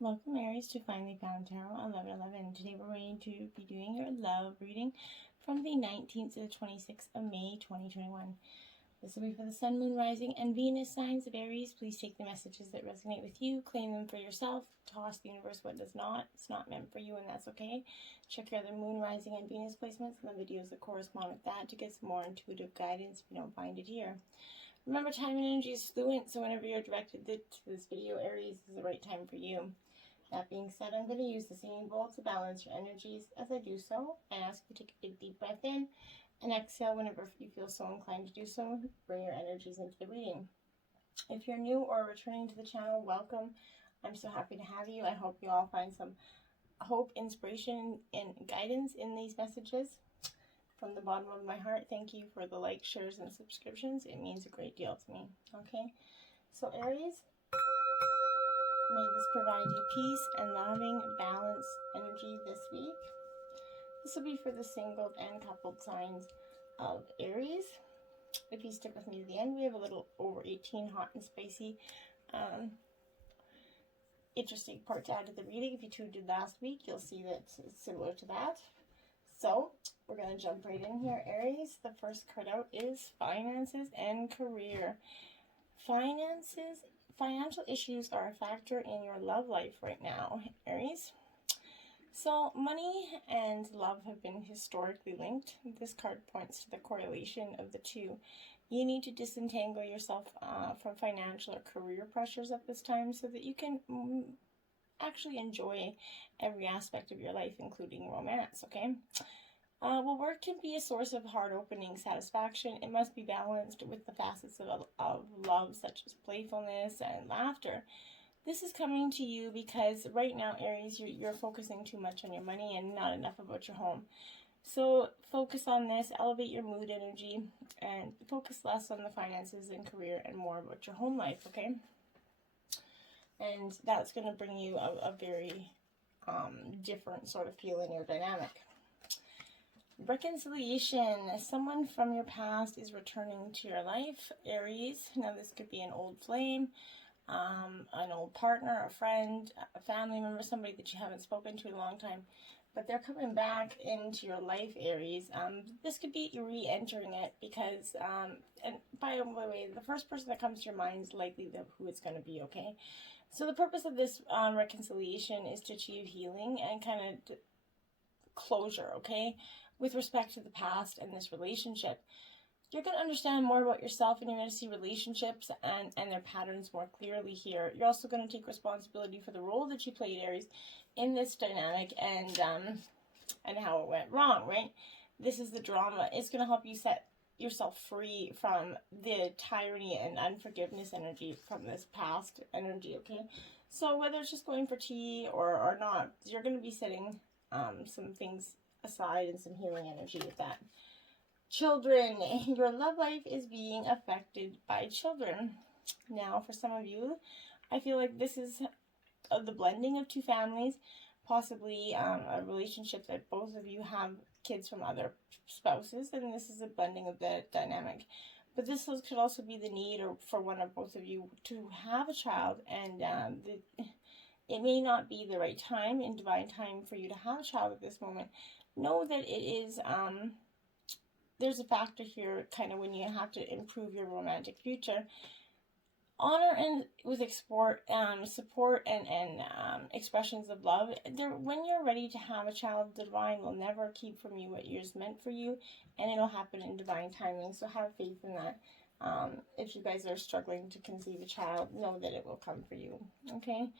Welcome Aries to Finally Found Tarot 1111. Today we're going to be doing your love reading from the 19th to the 26th of May 2021. This will be for the Sun, Moon, Rising, and Venus signs of Aries. Please take the messages that resonate with you, claim them for yourself, toss the universe what does not. It's not meant for you and that's okay. Check your other Moon, Rising, and Venus placements and the videos that correspond with that to get some more intuitive guidance if you don't find it here. Remember, time and energy is fluent, so whenever you're directed to this video, Aries, is the right time for you. That being said, I'm going to use the singing bowl to balance your energies. As I do so, I ask you to take a big deep breath in and exhale whenever you feel so inclined to do so. Bring your energies into the reading. If you're new or returning to the channel, welcome. I'm so happy to have you. I hope you all find some hope, inspiration, and guidance in these messages. From the bottom of my heart, thank you for the likes, shares, and subscriptions. It means a great deal to me. Okay, so Aries, may this provide you peace and loving, balanced energy this week. This will be for the singled and coupled signs of Aries. If you stick with me to the end, we have a little over 18 hot and spicy, interesting part to add to the reading. If you tuned in last week, you'll see that it's similar to that. So we're going to jump right in here, Aries. The first card out is finances and career. Financial issues are a factor in your love life right now, Aries. So money and love have been historically linked. This card points to the correlation of the two. You need to disentangle yourself from financial or career pressures at this time so that you can actually enjoy every aspect of your life, including romance, okay? Well, work can be a source of heart-opening satisfaction. It must be balanced with the facets of love, such as playfulness and laughter. This is coming to you because right now, Aries, you're focusing too much on your money and not enough about your home. So focus on this, elevate your mood energy, and focus less on the finances and career and more about your home life, okay? And that's going to bring you a very different sort of feeling or dynamic. Reconciliation. Someone from your past is returning to your life, Aries. Now this could be an old flame, an old partner, a friend, a family member, somebody that you haven't spoken to in a long time, but they're coming back into your life, Aries. This could be re-entering it because, and by the way, the first person that comes to your mind is likely who it's going to be, okay? So the purpose of this reconciliation is to achieve healing and kind of closure, okay? With respect to the past and this relationship, you're going to understand more about yourself and you're going to see relationships and their patterns more clearly here. You're also going to take responsibility for the role that you played, Aries, in this dynamic and how it went wrong, right? This is the drama. It's going to help you set yourself free from the tyranny and unforgiveness energy from this past energy, okay? So whether it's just going for tea or not, you're going to be setting some things aside and some healing energy with that. Children, your love life is being affected by children. Now, for some of you, I feel like this is the blending of two families, possibly a relationship that both of you have kids from other spouses, and this is a blending of the dynamic. But this could also be the need or for one or both of you to have a child, and it may not be the right time, in divine time, for you to have a child at this moment. Know that it is, there's a factor here kind of when you have to improve your romantic future. Honor and with support and expressions of love. When you're ready to have a child, the divine will never keep from you what is meant for you, and it'll happen in divine timing. So have faith in that. If you guys are struggling to conceive a child, know that it will come for you. Okay.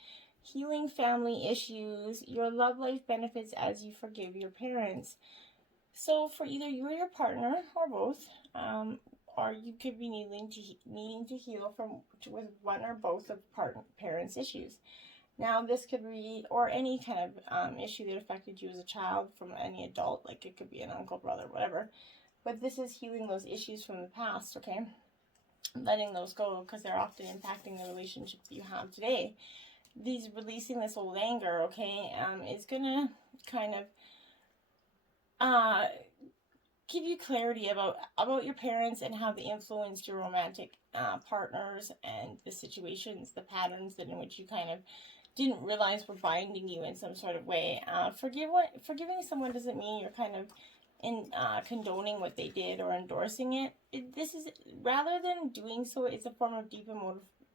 Healing family issues. Your love life benefits as you forgive your parents. So for either you or your partner, or both, or you could be needing to heal with one or both of parents' issues. Now this could be, or any kind of issue that affected you as a child from any adult, like it could be an uncle, brother, whatever. But this is healing those issues from the past, okay? Letting those go because they're often impacting the relationship that you have today. Releasing this old anger, okay, is gonna kind of give you clarity about your parents and how they influenced your romantic partners and the situations, the patterns in which you kind of didn't realize were binding you in some sort of way. Forgiving someone doesn't mean you're kind of condoning what they did or endorsing it. This is, rather than doing so, it's a form of deep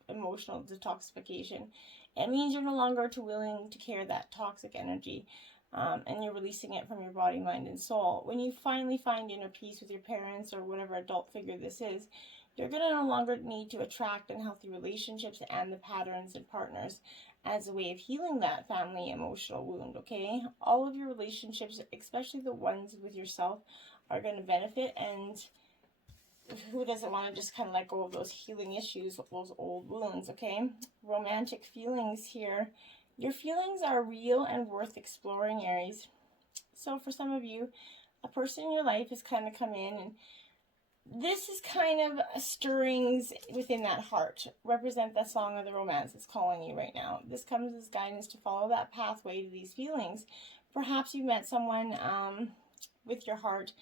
emotional detoxification. It means you're no longer too willing to carry that toxic energy, and you're releasing it from your body, mind, and soul. When you finally find inner peace with your parents or whatever adult figure this is, you're going to no longer need to attract unhealthy relationships and the patterns and partners as a way of healing that family emotional wound, okay? All of your relationships, especially the ones with yourself, are going to benefit, and who doesn't want to just kind of let go of those healing issues, those old wounds, okay? Romantic feelings here. Your feelings are real and worth exploring, Aries. So for some of you, a person in your life has kind of come in, and this is kind of stirrings within that heart. Represent that song of the romance that's calling you right now. This comes as guidance to follow that pathway to these feelings. Perhaps you met someone with your heart.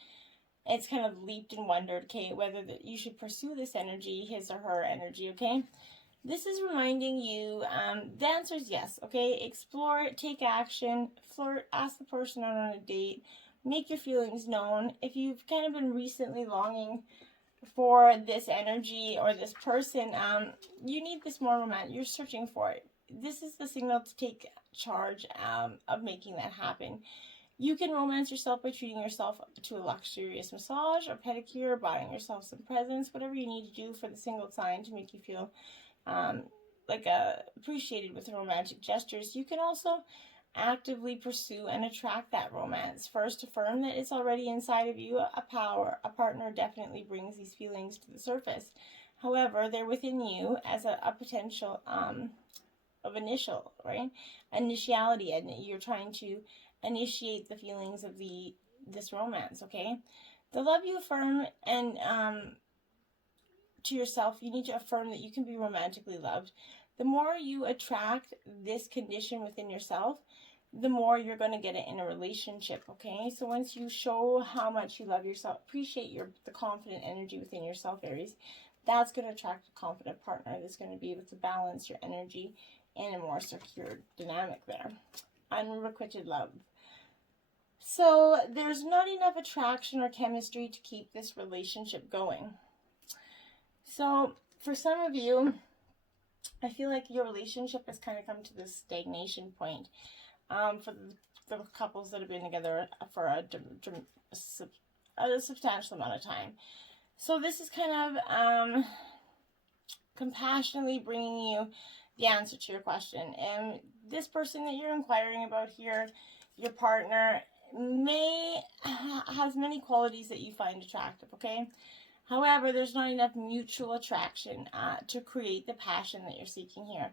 It's kind of leaped and wondered, okay, whether you should pursue this energy, his or her energy, okay? This is reminding you, the answer is yes, okay? Explore it, take action, flirt, ask the person out on a date, make your feelings known. If you've kind of been recently longing for this energy or this person, you need this more romantic. You're searching for it. This is the signal to take charge of making that happen. You can romance yourself by treating yourself to a luxurious massage or pedicure, buying yourself some presents, whatever you need to do for the single sign to make you feel appreciated with romantic gestures. You can also actively pursue and attract that romance. First, affirm that it's already inside of you. A partner definitely brings these feelings to the surface. However, they're within you as a potential of initial, right? Initiality, and you're trying to initiate the feelings of this romance, okay? The love you affirm, and to yourself, you need to affirm that you can be romantically loved. The more you attract this condition within yourself, the more you're going to get it in a relationship, okay? So once you show how much you love yourself, appreciate the confident energy within yourself, Aries, that's going to attract a confident partner that's going to be able to balance your energy in a more secure dynamic there. Unrequited love. So there's not enough attraction or chemistry to keep this relationship going. So for some of you, I feel like your relationship has kind of come to this stagnation point. For the couples that have been together for a substantial amount of time. So this is kind of compassionately bringing you the answer to your question. And this person that you're inquiring about here, your partner, has many qualities that you find attractive, okay? However, there's not enough mutual attraction to create the passion that you're seeking here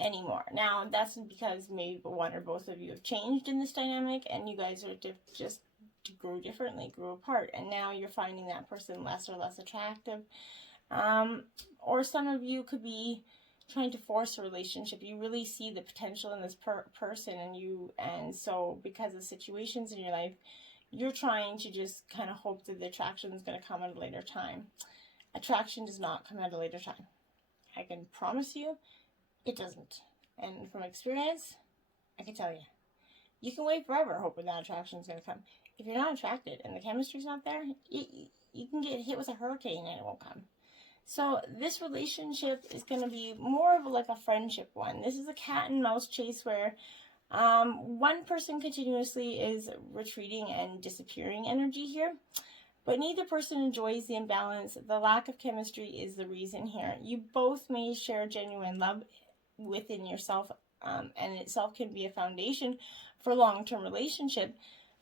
anymore. Now, that's because maybe one or both of you have changed in this dynamic, and you guys are just grew differently, grew apart, and now you're finding that person less or less attractive. Or some of you could be trying to force a relationship. You really see the potential in this person, and so because of situations in your life, you're trying to just kind of hope that the attraction is going to come at a later time. Attraction does not come at a later time. I can promise you, it doesn't. And from experience, I can tell you, you can wait forever hoping that attraction is going to come. If you're not attracted and the chemistry's not there, you can get hit with a hurricane and it won't come. So this relationship is going to be more of like a friendship one. This is a cat and mouse chase where one person continuously is retreating and disappearing energy here, but neither person enjoys the imbalance. The lack of chemistry is the reason here. You both may share genuine love within yourself, and itself can be a foundation for a long-term relationship.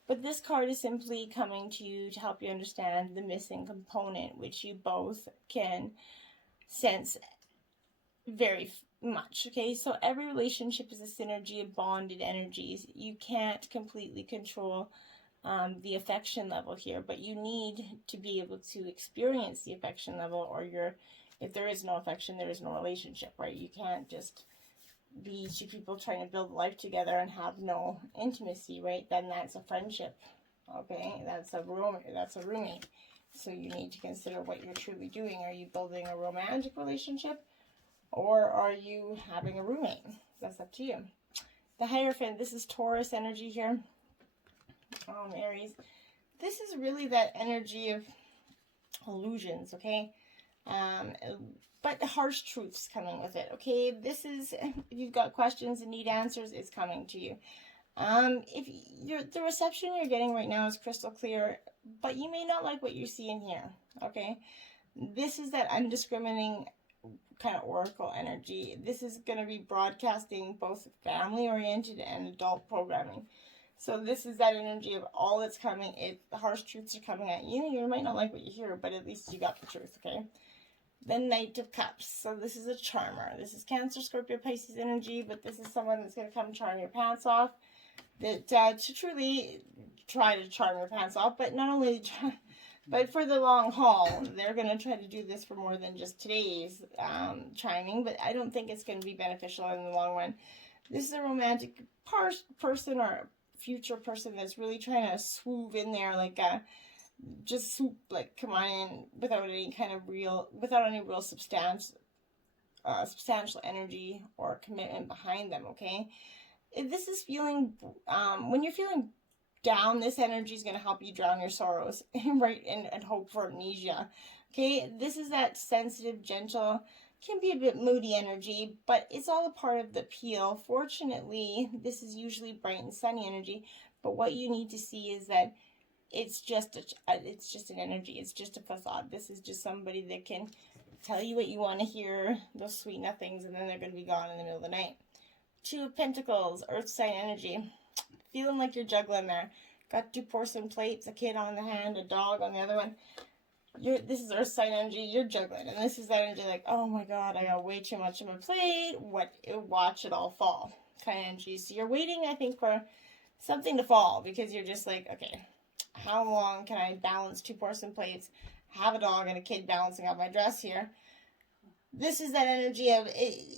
But this card is simply coming to you to help you understand the missing component, which you both can sense very much, okay? So every relationship is a synergy of bonded energies. You can't completely control the affection level here, but you need to be able to experience the affection level, or if there is no affection, there is no relationship, right? You can't just be two people trying to build life together and have no intimacy, right? Then that's a friendship, okay? That's a roommate. So you need to consider what you're truly doing. Are you building a romantic relationship, or are you having a roommate? That's up to you. The Hierophant, this is Taurus energy here. Aries. This is really that energy of illusions, okay? But harsh truths coming with it, okay? This is, if you've got questions and need answers, it's coming to you. If the reception you're getting right now is crystal clear, but you may not like what you see in here, okay? This is that undiscriminating kind of oracle energy. This is going to be broadcasting both family-oriented and adult programming. So this is that energy of all that's coming. The harsh truths are coming at you. You might not like what you hear, but at least you got the truth, okay? The Knight of Cups. So this is a charmer. This is Cancer, Scorpio, Pisces energy, but this is someone that's going to come charm your pants off. That to truly try to charm your pants off, but not only try, but for the long haul. They're going to try to do this for more than just today's chiming, but I don't think it's going to be beneficial in the long run. This is a romantic person or future person that's really trying to swoop in there, like just swoop, like come on in without any real substantial energy or commitment behind them, okay? If this is feeling, when you're feeling down, this energy is going to help you drown your sorrows, right, and hope for amnesia, okay? This is that sensitive, gentle, can be a bit moody energy, but it's all a part of the appeal. Fortunately, this is usually bright and sunny energy, but what you need to see is that it's just an energy. It's just a facade. This is just somebody that can tell you what you want to hear, those sweet nothings, and then they're going to be gone in the middle of the night. Two of Pentacles, Earth sign energy. Feeling like you're juggling there. Got 2 porcelain plates, a kid on the hand, a dog on the other one. This is Earth sign energy, you're juggling. And this is that energy like, oh my god, I got way too much on my plate. Watch it all fall kind of energy. So you're waiting, I think, for something to fall, because you're just like, okay, how long can I balance 2 porcelain plates, have a dog and a kid balancing out my dress here? This is that energy of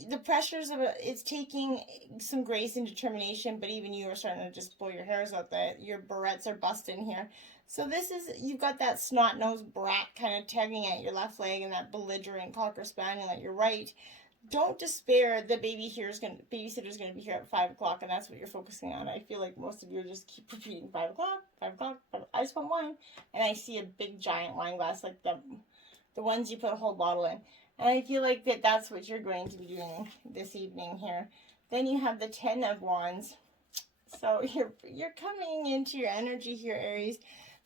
the pressures of it. It's taking some grace and determination, but even you are starting to just pull your hairs out. Your barrettes are busting here. So this is, you've got that snot-nosed brat kind of tugging at your left leg and that belligerent Cocker Spaniel at your right. Don't despair. The babysitter's going to be here at 5 o'clock, and that's what you're focusing on. I feel like most of you just keep repeating 5 o'clock, 5 o'clock. I just want wine, and I see a big giant wine glass like the ones you put a whole bottle in. And I feel like that's what you're going to be doing this evening here. Then you have the 10 of Wands. So you're coming into your energy here, Aries.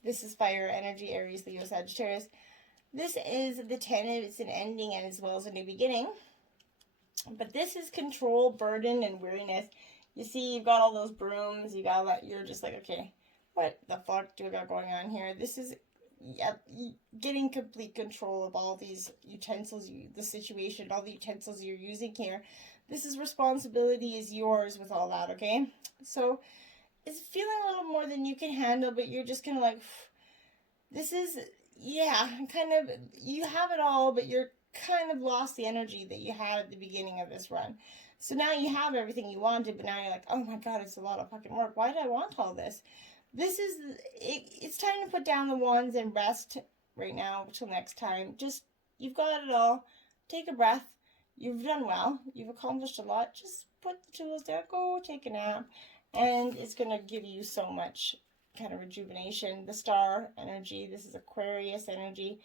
This is fire energy, Aries, Leo, Sagittarius. This is the 10. It's an ending and as well as a new beginning. But this is control, burden, and weariness. You see, you've got all those brooms. You're just like, okay, what the fuck do I got going on here? This is getting complete control of all these utensils, the situation, all the utensils you're using here. This is responsibility is yours with all that, okay? So it's feeling a little more than you can handle, but you're just kind of like, this is, yeah, kind of, you have it all, but you're kind of lost the energy that you had at the beginning of this run. So now you have everything you wanted, but now you're like, oh my god, it's a lot of fucking work. Why did I want all this? This is, it's time to put down the wands and rest right now until next time. Just, you've got it all. Take a breath. You've done well. You've accomplished a lot. Just put the tools down. Go take a nap. And it's going to give you so much kind of rejuvenation. The star energy. This is Aquarius energy.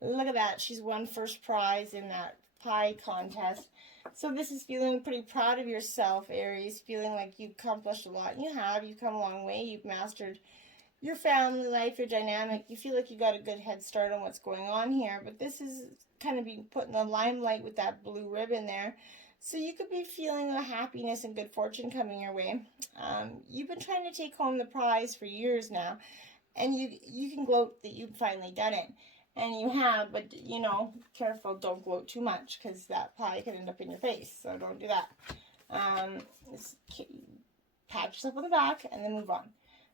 Look at that. She's won first prize in that pie contest. So this is feeling pretty proud of yourself, Aries. Feeling like you've accomplished a lot. You have. You've come a long way. You've mastered your family life, your dynamic. You feel like you got a good head start on what's going on here. But this is kind of being put in the limelight with that blue ribbon there. So you could be feeling a happiness and good fortune coming your way. You've been trying to take home the prize for years now. And you can gloat that you've finally done it. And you have, but, you know, careful, don't gloat too much, because that pie can end up in your face, so don't do that. Pat yourself on the back, and then move on.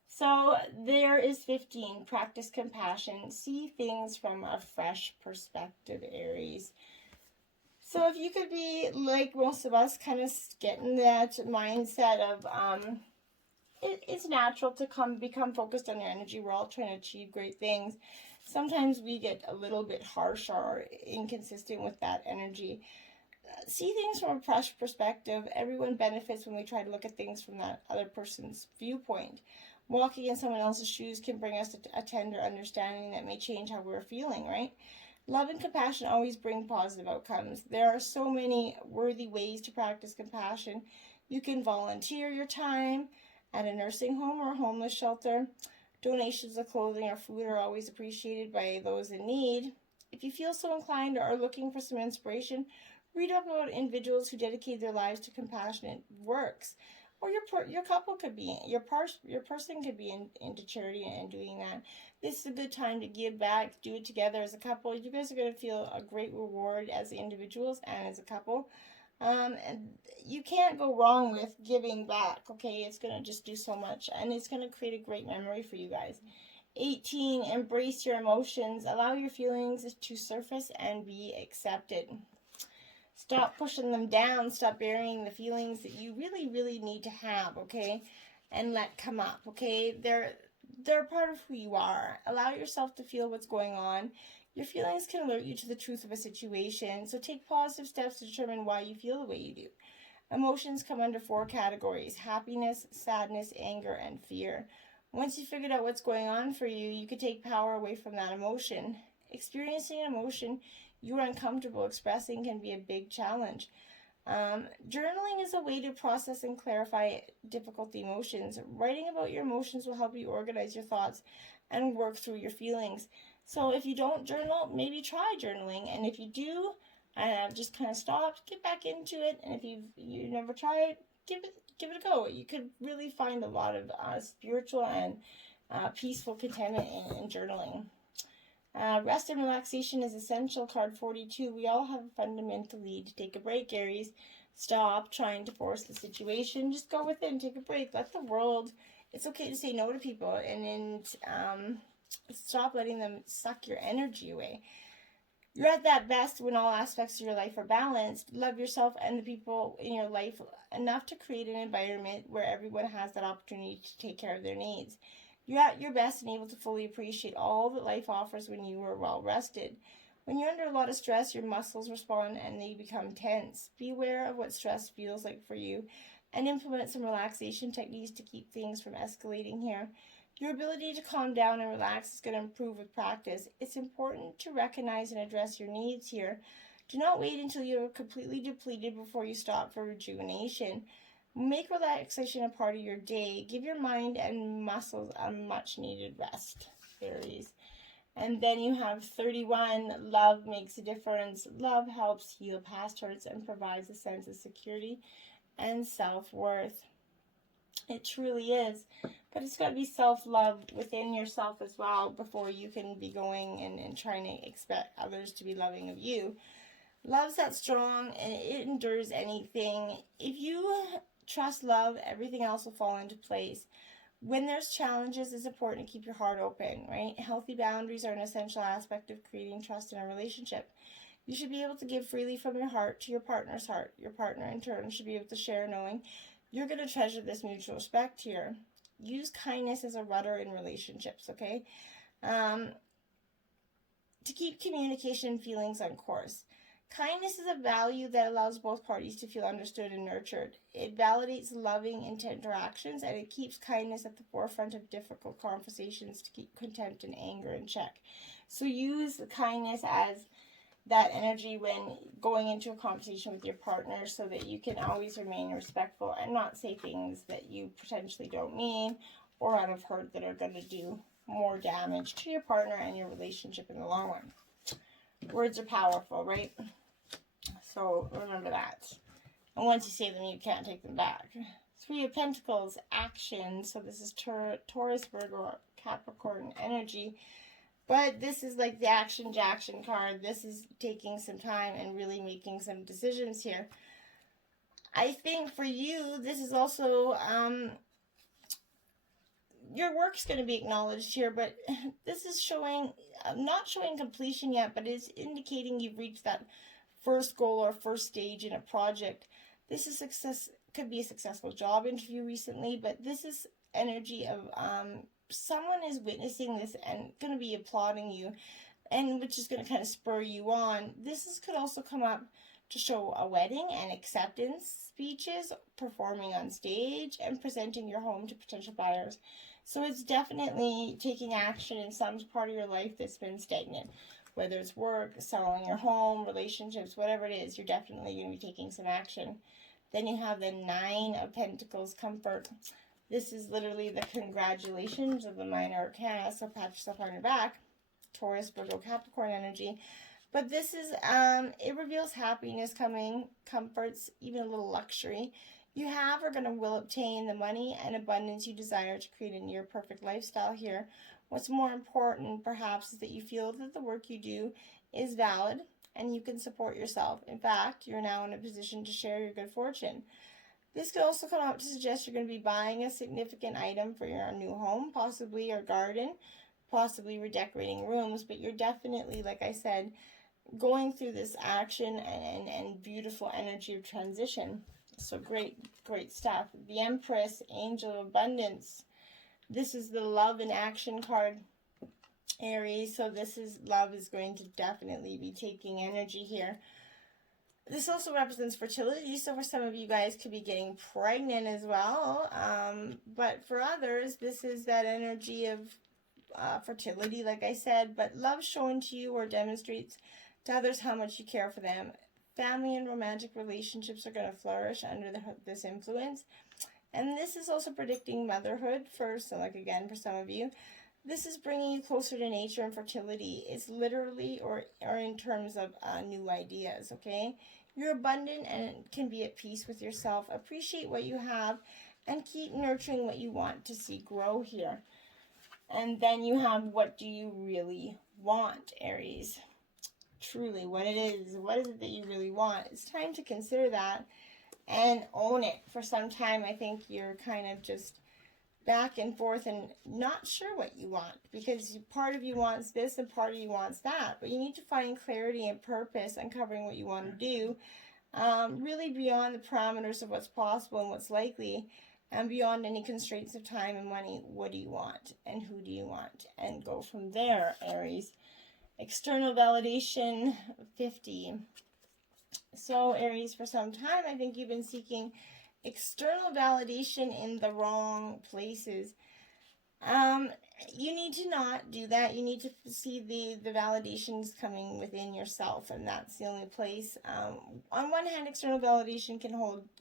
So, there is 15. Practice compassion. See things from a fresh perspective, Aries. So, if you could be, like most of us, kind of getting that mindset of, it's natural to become focused on your energy. We're all trying to achieve great things. Sometimes we get a little bit harsh or inconsistent with that energy. see things from a fresh perspective. Everyone benefits when we try to look at things from that other person's viewpoint. Walking in someone else's shoes can bring us a tender understanding that may change how we're feeling, right? Love and compassion always bring positive outcomes. There are so many worthy ways to practice compassion. You can volunteer your time at a nursing home or a homeless shelter. Donations of clothing or food are always appreciated by those in need. If you feel so inclined or are looking for some inspiration, read up about individuals who dedicate their lives to compassionate works. Or your couple could be, your person could be into charity and doing that. This is a good time to give back, do it together as a couple. You guys are going to feel a great reward as individuals and as a couple. And you can't go wrong with giving back, okay? It's going to just do so much, and it's going to create a great memory for you guys. 18, embrace your emotions. Allow your feelings to surface and be accepted. Stop pushing them down. Stop burying the feelings that you really, really need to have, okay? And let come up, okay? They're part of who you are. Allow yourself to feel what's going on. Your feelings can alert you to the truth of a situation, so take positive steps to determine why you feel the way you do. Emotions come under 4 categories: happiness, sadness, anger, and fear. Once you figured out what's going on for you, you can take power away from that emotion. Experiencing an emotion you're uncomfortable expressing can be a big challenge. Journaling is a way to process and clarify difficult emotions. Writing about your emotions will help you organize your thoughts and work through your feelings. So if you don't journal, maybe try journaling. And if you do, and have just kind of stopped, get back into it. And if you never tried it, give it a go. You could really find a lot of spiritual and peaceful contentment in journaling. Rest and relaxation is essential. Card 42. We all have a fundamental need to take a break, Aries. Stop trying to force the situation. Just go within, take a break. Let the world. It's okay to say no to people, and stop letting them suck your energy away. You're at that best when all aspects of your life are balanced. Love yourself and the people in your life enough to create an environment where everyone has that opportunity to take care of their needs. You're at your best and able to fully appreciate all that life offers when you are well rested. When you're under a lot of stress, your muscles respond and they become tense. Be aware of what stress feels like for you and implement some relaxation techniques to keep things from escalating here. Your ability to calm down and relax is going to improve with practice. It's important to recognize and address your needs here. Do not wait until you are completely depleted before you stop for rejuvenation. Make relaxation a part of your day. Give your mind and muscles a much-needed rest, Aries. And then you have 31, love makes a difference. Love helps heal past hurts and provides a sense of security and self-worth. It truly is. But it's got to be self-love within yourself as well before you can be going and trying to expect others to be loving of you. Love's that strong and it endures anything. If you trust love, everything else will fall into place. When there's challenges, it's important to keep your heart open, right? Healthy boundaries are an essential aspect of creating trust in a relationship. You should be able to give freely from your heart to your partner's heart. Your partner, in turn, should be able to share knowing you're going to treasure this mutual respect here. Use kindness as a rudder in relationships, okay? To keep communication and feelings on course. Kindness is a value that allows both parties to feel understood and nurtured. It validates loving interactions, and it keeps kindness at the forefront of difficult conversations to keep contempt and anger in check. So use kindness as that energy when going into a conversation with your partner so that you can always remain respectful and not say things that you potentially don't mean or out of hurt that are going to do more damage to your partner and your relationship in the long run. Words are powerful, right? So remember that. And once you say them, you can't take them back. 3 of Pentacles, action. So this is Taurus, Virgo, Capricorn energy. But this is like the action Jackson card. This is taking some time and really making some decisions here. I think for you, this is also, your work's going to be acknowledged here, but this is showing, not showing completion yet, but it's indicating you've reached that first goal or first stage in a project. This is success, could be a successful job interview recently, but this is energy of, someone is witnessing this and going to be applauding you, and which is going to kind of spur you on. Could also come up to show a wedding and acceptance speeches, performing on stage, and presenting your home to potential buyers. So it's definitely taking action in some part of your life that's been stagnant. Whether it's work, selling your home, relationships, whatever it is, you're definitely going to be taking some action. Then you have the Nine of Pentacles, comfort. This is literally the congratulations of the minor arcana, so pat yourself on your back. Taurus, Virgo, Capricorn energy. But this is, it reveals happiness coming, comforts, even a little luxury. You have or will obtain the money and abundance you desire to create a near perfect lifestyle here. What's more important, perhaps, is that you feel that the work you do is valid and you can support yourself. In fact, you're now in a position to share your good fortune. This could also come out to suggest you're going to be buying a significant item for your new home, possibly your garden, possibly redecorating rooms, but you're definitely, like I said, going through this action and beautiful energy of transition. So great stuff. The Empress, Angel of Abundance. This is the love in action card, Aries. So this is, love is going to definitely be taking energy here. This also represents fertility. So for some of you guys could be getting pregnant as well. But for others, this is that energy of fertility, like I said. But love shown to you or demonstrates to others how much you care for them. Family and romantic relationships are going to flourish under this influence. And this is also predicting motherhood for some of you. This is bringing you closer to nature and fertility. It's literally or in terms of new ideas, okay? You're abundant and can be at peace with yourself. Appreciate what you have and keep nurturing what you want to see grow here. And then you have, what do you really want, Aries? Truly, what is it that you really want? It's time to consider that and own it. For some time, I think you're kind of just back and forth and not sure what you want, because part of you wants this and part of you wants that, but you need to find clarity and purpose, uncovering what you want to do, really beyond the parameters of what's possible and what's likely, and beyond any constraints of time and money. What do you want and who do you want? And go from there, Aries. External validation, 50. So, Aries, for some time, I think you've been seeking external validation in the wrong places. You need to not do that. You need to see the validations coming within yourself, and that's the only place. On one hand, external validation can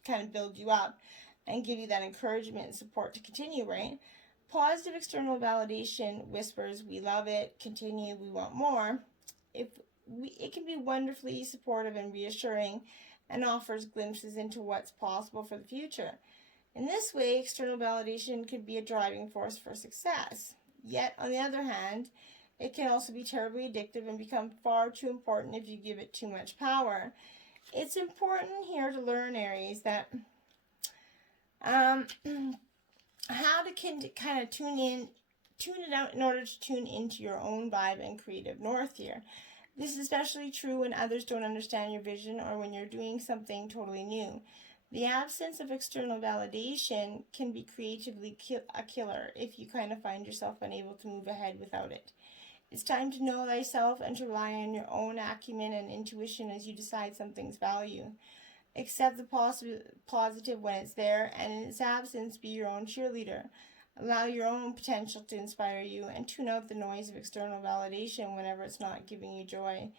kind of build you up and give you that encouragement and support to continue, right? Positive external validation whispers, we love it, continue, we want more. It can be wonderfully supportive and reassuring and offers glimpses into what's possible for the future. In this way, external validation can be a driving force for success. Yet, on the other hand, it can also be terribly addictive and become far too important if you give it too much power. It's important here to learn, Aries, that how to kind of tune it out in order to tune into your own vibe and creative north here. This is especially true when others don't understand your vision or when you're doing something totally new. The absence of external validation can be creatively a killer if you kind of find yourself unable to move ahead without it. It's time to know thyself and to rely on your own acumen and intuition as you decide something's value. Accept the positive when it's there, and in its absence, be your own cheerleader. Allow your own potential to inspire you, and tune out the noise of external validation whenever it's not giving you joy.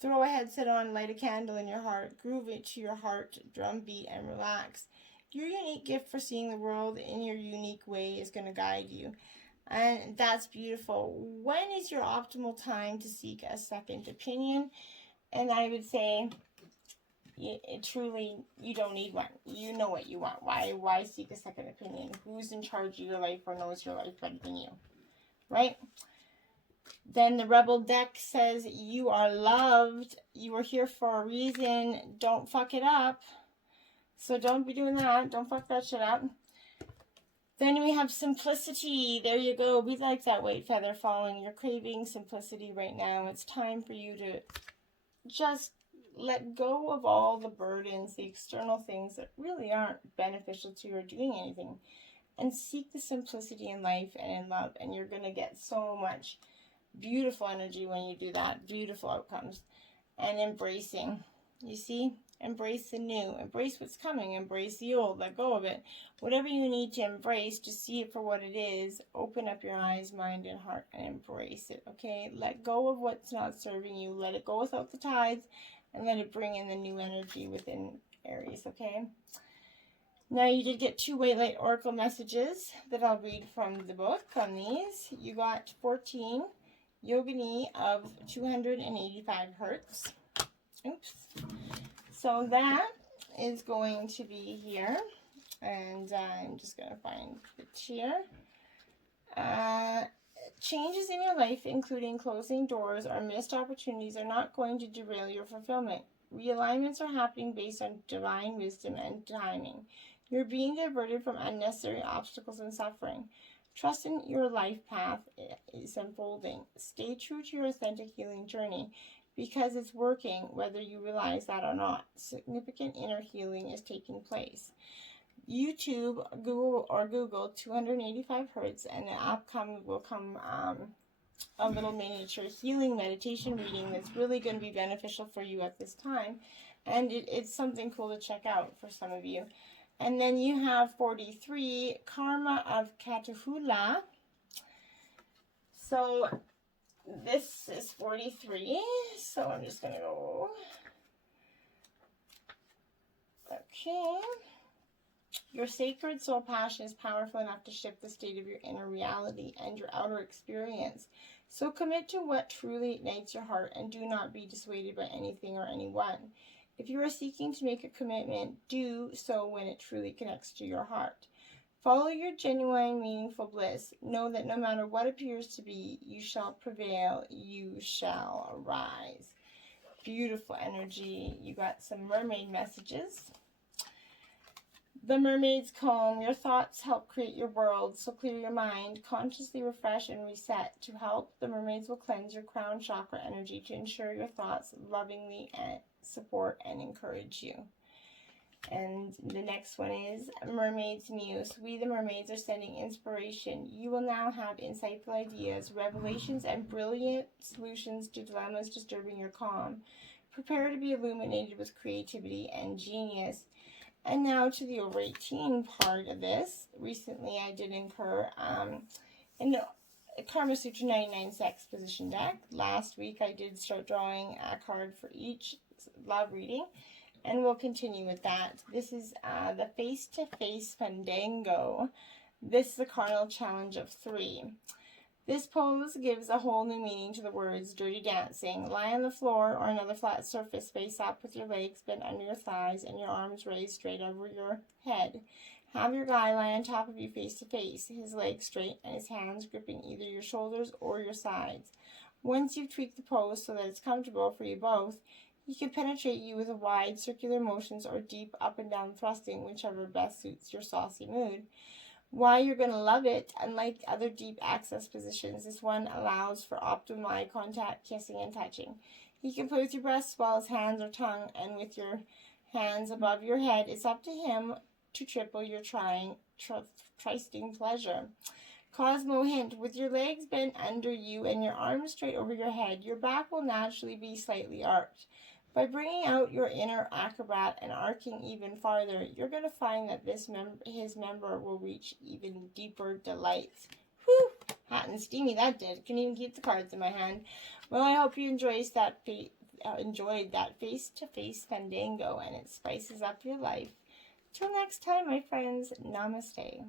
Throw a headset on, light a candle in your heart, groove it to your heart drum beat, and relax. Your unique gift for seeing the world in your unique way is going to guide you. And that's beautiful. When is your optimal time to seek a second opinion? And I would say, truly, you don't need one. You know what you want. Why seek a second opinion? Who's in charge of your life or knows your life better than you? Right? Then the Rebel deck says, you are loved. You are here for a reason. Don't fuck it up. So don't be doing that. Don't fuck that shit up. Then we have simplicity. There you go. Be like that white feather falling. You're craving simplicity right now. It's time for you to just let go of all the burdens, the external things that really aren't beneficial to you or doing anything, and seek the simplicity in life and in love, and you're going to get so much beautiful energy when you do that, beautiful outcomes, and embracing. You see, Embrace the new. Embrace what's coming. Embrace the old. Let go of it. Whatever you need to embrace, just see it for what it is. Open up your eyes, mind, and heart and embrace it, okay? Let go of what's not serving you. Let it go without the tides and let it bring in the new energy within Aries, okay? Now, you did get 2 White Light Oracle messages that I'll read from the book on these. You got 14, Yogini of 285 Hertz. Oops. So that is going to be here. And I'm just going to find it here. Changes in your life, including closing doors or missed opportunities, are not going to derail your fulfillment. Realignments are happening based on divine wisdom and timing. You're being diverted from unnecessary obstacles and suffering. Trust in your life path is unfolding. Stay true to your authentic healing journey because it's working whether you realize that or not. Significant inner healing is taking place. YouTube, Google 285 Hertz, and the app will come a little miniature healing meditation reading that's really going to be beneficial for you at this time. And it's something cool to check out for some of you. And then you have 43, Karma of Catahoula. So this is 43. So I'm just going to go. Okay. Your sacred soul passion is powerful enough to shift the state of your inner reality and your outer experience. So commit to what truly ignites your heart and do not be dissuaded by anything or anyone. If you are seeking to make a commitment, do so when it truly connects to your heart. Follow your genuine, meaningful bliss. Know that no matter what appears to be, you shall prevail, you shall arise. Beautiful energy. You got some mermaid messages. The mermaids comb. Your thoughts help create your world, so clear your mind. Consciously refresh and reset. To help, the mermaids will cleanse your crown chakra energy to ensure your thoughts lovingly support and encourage you. And the next one is Mermaid's Muse. We the mermaids are sending inspiration. You will now have insightful ideas, revelations, and brilliant solutions to dilemmas disturbing your calm. Prepare to be illuminated with creativity and genius. And now to the over 18 part of this. Recently I did incur in Karma Sutra 99 Sex Position deck. Last week I did start drawing a card for each love reading. And we'll continue with that. This is the face-to-face fandango. This is a cardinal challenge of 3. This pose gives a whole new meaning to the words dirty dancing. Lie on the floor or another flat surface face up with your legs bent under your thighs and your arms raised straight over your head. Have your guy lie on top of you face to face, his legs straight and his hands gripping either your shoulders or your sides. Once you've tweaked the pose so that it's comfortable for you both, he can penetrate you with wide circular motions or deep up and down thrusting, whichever best suits your saucy mood. Why you're going to love it, unlike other deep access positions, this one allows for optimal eye contact, kissing, and touching. He can play with your breasts while his hands or tongue, and with your hands above your head, it's up to him to triple your trysting pleasure. Cosmo hint, with your legs bent under you and your arms straight over your head, your back will naturally be slightly arched. By bringing out your inner acrobat and arcing even farther, you're going to find that his member will reach even deeper delights. Whew! Hot and steamy that did. Couldn't even keep the cards in my hand. Well, I hope you enjoyed that face-to-face fandango and it spices up your life. Till next time, my friends, namaste.